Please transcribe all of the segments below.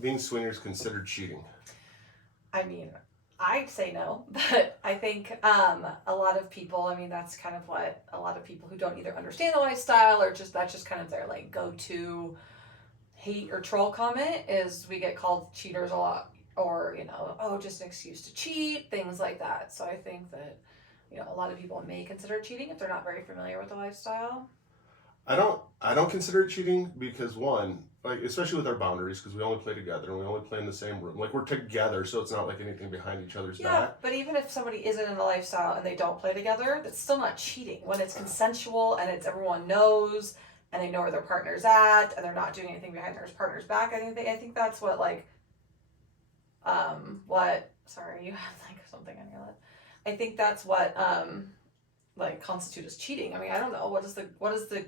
being swingers considered cheating? I mean, I'd say no, but I think a lot of people, I mean, that's kind of what a lot of people who don't either understand the lifestyle or just that's just kind of their like go to hate or troll comment is we get called cheaters a lot or, oh, just an excuse to cheat, things like that. So I think that, a lot of people may consider it cheating if they're not very familiar with the lifestyle. I don't consider it cheating because one, like especially with our boundaries, because we only play together and we only play in the same room. Like we're together, so it's not like anything behind each other's back. But even if somebody isn't in the lifestyle and they don't play together, that's still not cheating when it's consensual and it's everyone knows and they know where their partner's at and they're not doing anything behind their partner's back. I think that's what sorry, you have like something on your lip. I think that's what constitute as cheating. I mean, I don't know what is the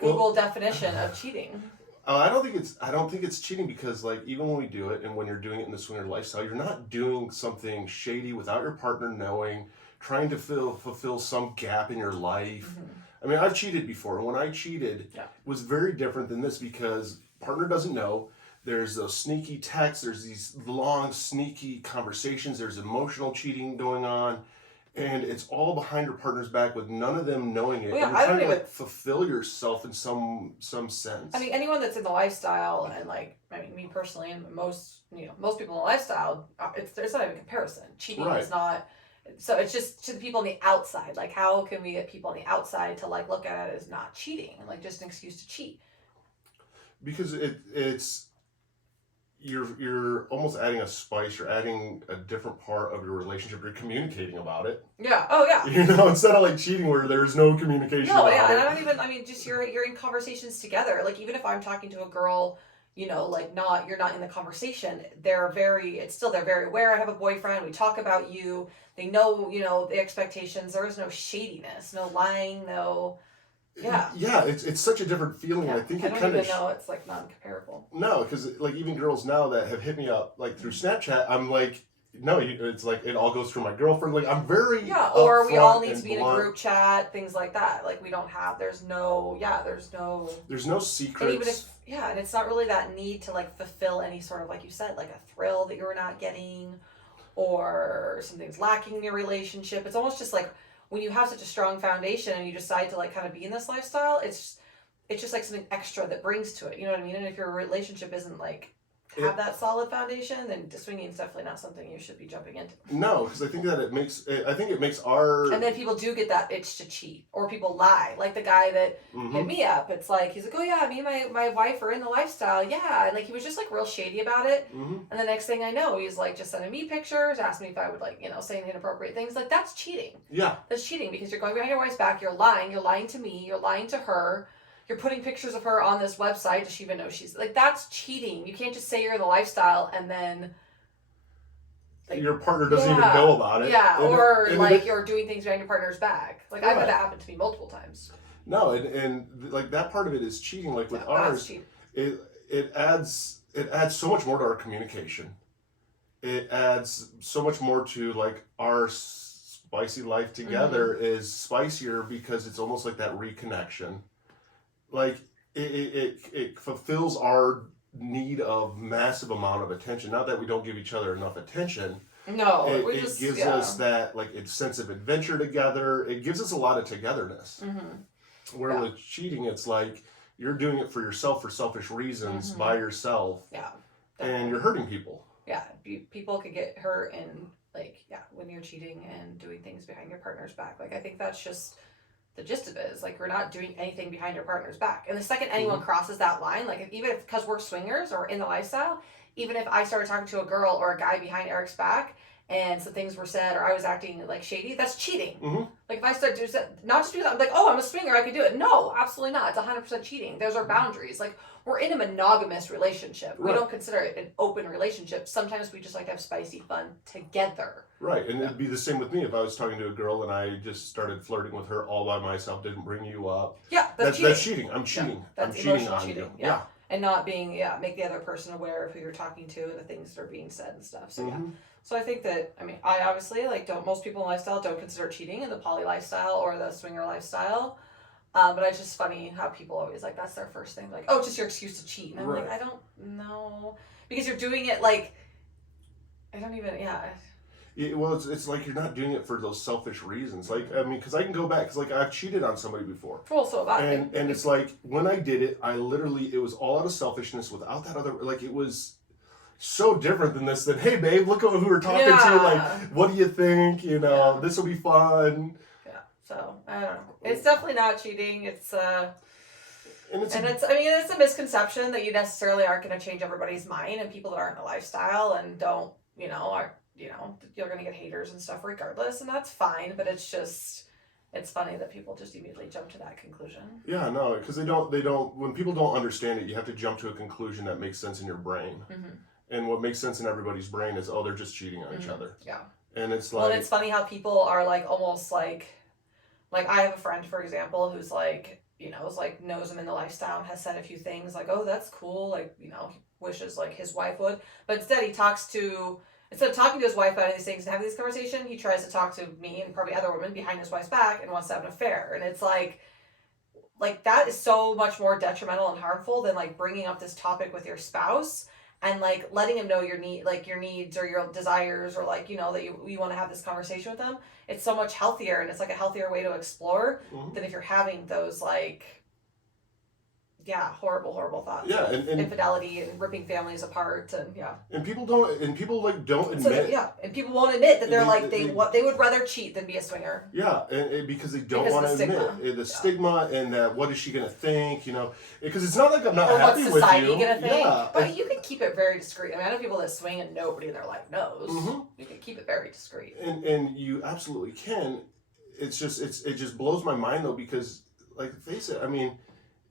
Google definition of cheating. I don't think it's cheating because like even when we do it and when you're doing it in the swinger lifestyle, you're not doing something shady without your partner knowing, trying to fulfill some gap in your life. Mm-hmm. I mean, I've cheated before, and when I cheated, it was very different than this because partner doesn't know. There's those sneaky texts, there's these long, sneaky conversations, there's emotional cheating going on, and it's all behind your partner's back with none of them knowing it. Well, yeah, and you're trying to fulfill yourself in some sense. I mean, anyone that's in the lifestyle and me personally and most people in the lifestyle, there's not even a comparison. Cheating is not. So it's just to the people on the outside. Like, how can we get people on the outside to like look at it as not cheating and like just an excuse to cheat? Because it's you're almost adding a spice. You're adding a different part of your relationship. You're communicating about it. Yeah. Oh yeah. Instead of like cheating where there's no communication. No. Yeah. And I don't even. I mean, just you're in conversations together. Like even if I'm talking to a girl. You're not in the conversation. They're very aware. I have a boyfriend. We talk about you. They know, the expectations. There is no shadiness, no lying, no. Yeah. Yeah, it's such a different feeling. Yeah. I think I don't even know it's like non-comparable. No, because like even girls now that have hit me up like through Snapchat, I'm like, no, it's like it all goes through my girlfriend. Like I'm very or we all need to be in a group chat, things like that. Like we don't have. There's no secrets. And even if and it's not really that need to like fulfill any sort of like you said like a thrill that you're not getting, or something's lacking in your relationship. It's almost just like when you have such a strong foundation and you decide to like kind of be in this lifestyle, it's just like something extra that brings to it. You know what I mean? And if your relationship isn't like have that solid foundation, then swinging is definitely not something you should be jumping into. No, because I think that it makes our... And then people do get that itch to cheat, or people lie. Like the guy that hit me up, it's like, he's like, oh yeah, me and my wife are in the lifestyle, yeah. And like, he was just like real shady about it. Mm-hmm. And the next thing I know, he's like just sending me pictures, asking me if I would like, saying inappropriate things. Like that's cheating. Yeah. That's cheating because you're going behind your wife's back, you're lying to me, you're lying to her. You're putting pictures of her on this website. Does she even know she's... Like, that's cheating. You can't just say you're in the lifestyle and then... Like, your partner doesn't even know about it. Yeah, you're doing things behind your partner's back. Like, I've had that happen to me multiple times. No, and like, that part of it is cheating. Like, with ours, it adds so much more to our communication. It adds so much more to, like, our... spicy life together is spicier because it's almost like that reconnection. Like it fulfills our need of massive amount of attention. Not that we don't give each other enough attention. No, it gives us that like sense of adventure together. It gives us a lot of togetherness. Mm-hmm. Where with cheating, it's like you're doing it for yourself for selfish reasons by yourself. Yeah, definitely. And you're hurting people. Yeah, people could get hurt in when you're cheating and doing things behind your partner's back. Like I think that's just. The gist of it is like we're not doing anything behind your partner's back. And the second anyone crosses that line, like even if because we're swingers or in the lifestyle, even if I started talking to a girl or a guy behind Eric's back and some things were said or I was acting like shady, that's cheating. Mm-hmm. Like if I start doing not just do that, I'm like, oh, I'm a swinger, I can do it. No, absolutely not. It's 100% cheating. Those are boundaries. Like we're in a monogamous relationship. Right. We don't consider it an open relationship. Sometimes we just like to have spicy fun together. Right, and it'd be the same with me if I was talking to a girl and I just started flirting with her all by myself, didn't bring you up. Yeah, that's cheating. That's cheating. I'm cheating. Yeah, that's I'm cheating on cheating. you. Yeah. And not being, make the other person aware of who you're talking to and the things that are being said and stuff. So, So I think that, I obviously, most people in lifestyle don't consider cheating in the poly lifestyle or the swinger lifestyle. But it's just funny how people always like that's their first thing, like, oh, it's just your excuse to cheat, and I'm like, I don't know, because you're doing it like I don't even Well, it's like you're not doing it for those selfish reasons. Like, I mean, because I can go back, because like I've cheated on somebody before. Well, so about and it's like when I did it, I literally, it was all out of selfishness without that other, like it was so different than this. That hey, babe, look at who we're talking to. Like, what do you think? You know, this will be fun. Yeah. So I don't know. It's definitely not cheating. It's I mean, it's a misconception that you necessarily aren't going to change everybody's mind, and people that aren't in a lifestyle and don't, you're going to get haters and stuff regardless, and that's fine. But it's funny that people just immediately jump to that conclusion. Yeah, no, because they don't. When people don't understand it, you have to jump to a conclusion that makes sense in your brain. Mm-hmm. And what makes sense in everybody's brain is, oh, they're just cheating on each other. Yeah. And it's like, well, and it's funny how people are like almost like I have a friend, for example, who's like, is like knows him in the lifestyle and has said a few things like, oh, that's cool, like, he wishes like his wife would, but instead of talking to his wife about these things and having this conversation, he tries to talk to me and probably other women behind his wife's back and wants to have an affair. And it's like that is so much more detrimental and harmful than like bringing up this topic with your spouse and like letting him know your needs or your desires, or like, that you want to have this conversation with them. It's so much healthier, and it's like a healthier way to explore than if you're having those like horrible thoughts. Yeah, and infidelity and ripping families apart, and people don't admit. And people won't admit that they would rather cheat than be a swinger. Yeah, and because they don't want to admit the stigma, and that what is she gonna think? Because it's not like I'm not happy with you. What's society gonna think? Yeah, but you can keep it very discreet. I mean, I know people that swing and nobody in their life knows. Mm-hmm. You can keep it very discreet. And you absolutely can. It just blows my mind though, because like face it, I mean,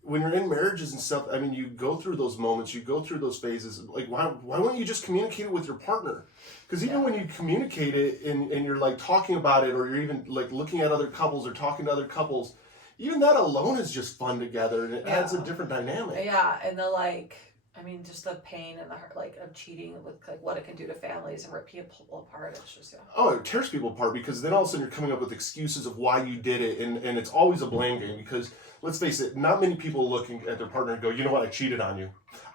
when you're in marriages and stuff, I mean, you go through those moments, you go through those phases. Like, why wouldn't you just communicate it with your partner? Because even when you communicate it and you're like talking about it, or you're even like looking at other couples or talking to other couples, even that alone is just fun together, and it adds a different dynamic. Yeah, and just the pain and the hurt, like, of cheating, with like what it can do to families and rip people apart. It's just Oh, it tears people apart, because then all of a sudden you're coming up with excuses of why you did it, and it's always a blame game, because let's face it, not many people looking at their partner and go, you know what, I cheated on you.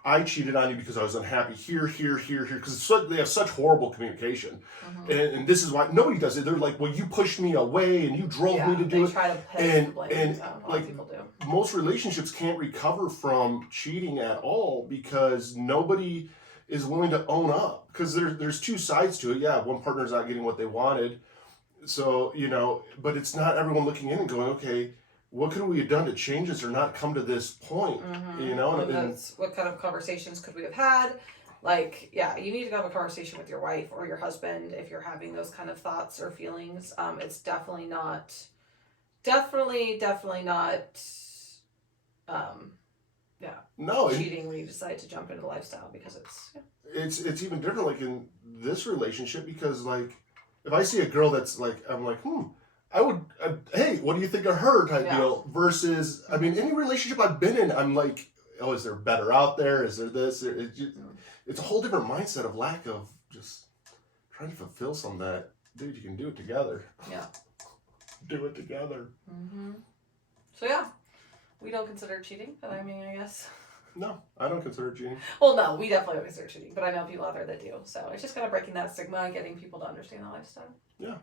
I cheated on you because I was unhappy here, because they have such horrible communication. Mm-hmm. And this is why nobody does it. They're like, well, you pushed me away and you drove me to do it. They try to place the blame. And a lot of people do. Most relationships can't recover from cheating at all, because nobody is willing to own up, because there's two sides to it. Yeah, one partner's not getting what they wanted. So, but it's not everyone looking in and going, okay, what could we have done to change this or not come to this point? Mm-hmm. What kind of conversations could we have had? Like, you need to have a conversation with your wife or your husband if you're having those kind of thoughts or feelings. It's definitely not cheating when you decide to jump into the lifestyle, because it's even different, like in this relationship, because like if I see a girl that's like, I'm like, I would, hey, what do you think of her type deal, versus, I mean, any relationship I've been in, I'm like, oh, is there better out there? Is there this? It's a whole different mindset of lack of just trying to fulfill some that, dude, you can do it together. Yeah. Do it together. Mm-hmm. So, we don't consider cheating, but I mean, I guess. No, I don't consider cheating. Well, no, we definitely don't consider cheating, but I know people out there that do. So it's just kind of breaking that stigma and getting people to understand the lifestyle. Yeah.